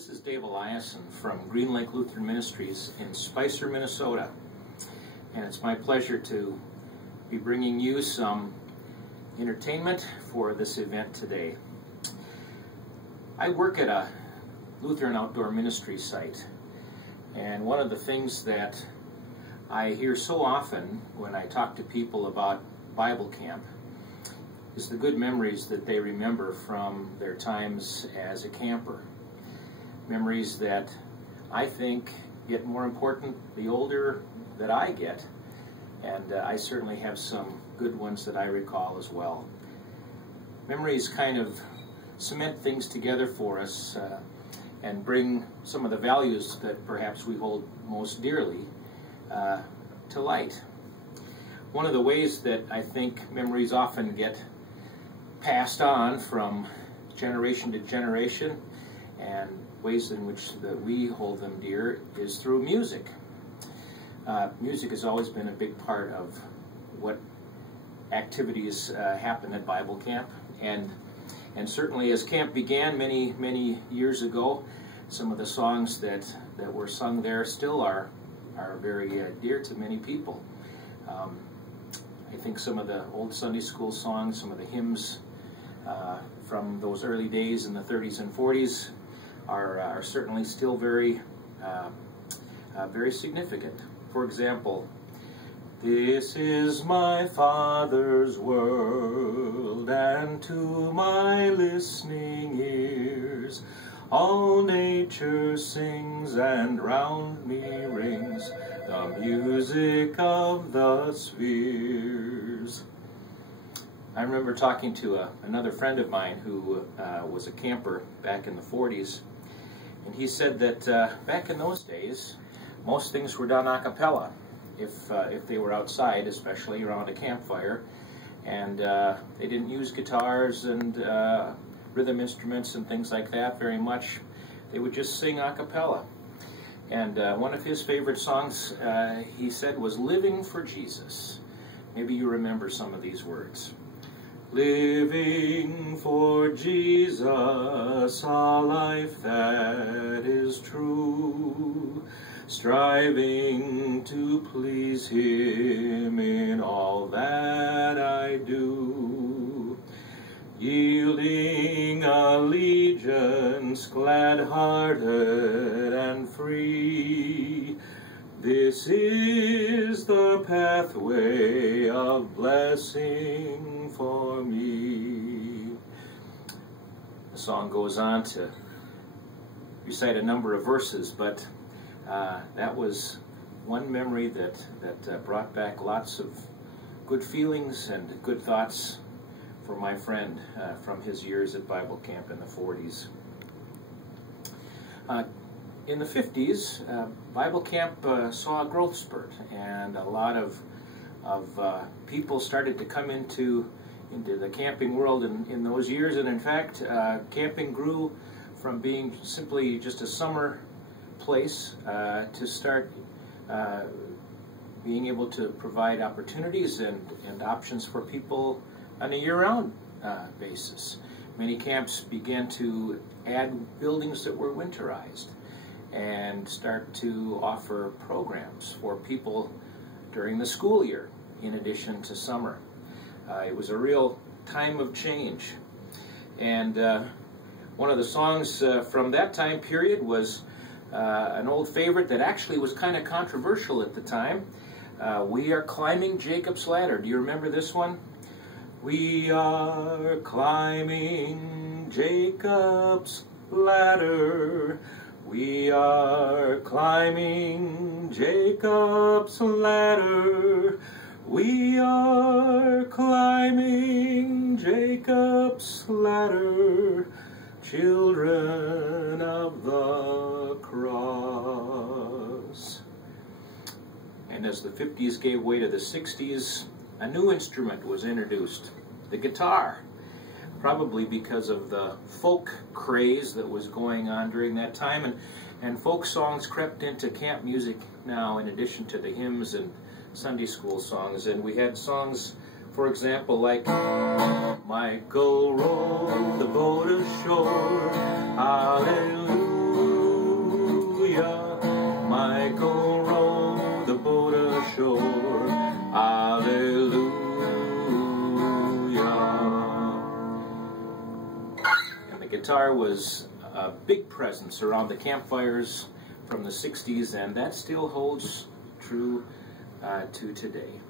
This is Dave Eliason from Green Lake Lutheran Ministries in Spicer, Minnesota. And it's my pleasure to be bringing you some entertainment for this event today. I work at a Lutheran outdoor ministry site, and one of the things that I hear so often when I talk to people about Bible camp is the good memories that they remember from their times as a camper. Memories that I think get more important the older that I get, and I certainly have some good ones that I recall as well. Memories kind of cement things together for us and bring some of the values that perhaps we hold most dearly to light. One of the ways that I think memories often get passed on from generation to generation, and ways in which that we hold them dear, is through music. Music has always been a big part of what activities happen at Bible camp, and certainly as camp began many years ago, some of the songs that were sung there still are very dear to many people. I think some of the old Sunday school songs, some of the hymns from those early days in the 30s and 40s are certainly still very significant. For example, "This is my Father's world, and to my listening ears all nature sings, and round me rings the music of the spheres." I remember talking to another friend of mine who was a camper back in the 40s, and he said that back in those days, most things were done a cappella, if they were outside, especially around a campfire, and they didn't use guitars and rhythm instruments and things like that very much. They would just sing a cappella. And one of his favorite songs, he said, was "Living for Jesus." Maybe you remember some of these words. "Living for Jesus, a life that is true, striving to please Him in all that I do, yielding allegiance, glad-hearted and free. This is the pathway of blessing for me." The song goes on to recite a number of verses, but that was one memory that brought back lots of good feelings and good thoughts for my friend from his years at Bible camp in the 40s. In the 50s, Bible camp saw a growth spurt, and a lot of people started to come into the camping world in those years. And in fact, camping grew from being simply just a summer place to start being able to provide opportunities and options for people on a year-round basis. Many camps began to add buildings that were winterized and start to offer programs for people during the school year in addition to summer. It was a real time of change. And one of the songs from that time period was an old favorite that actually was kind of controversial at the time. "We Are Climbing Jacob's Ladder." Do you remember this one? "We are climbing Jacob's ladder. We are climbing Jacob's ladder. We are climbing Jacob's ladder, children of the cross." And as the 50s gave way to the 60s, a new instrument was introduced, the guitar. Probably because of the folk craze that was going on during that time, and folk songs crept into camp music now in addition to the hymns and Sunday school songs. And we had songs, for example, like "Michael rowed the boat ashore, hallelujah, guitar was a big presence around the campfires from the 60s, and that still holds true to today.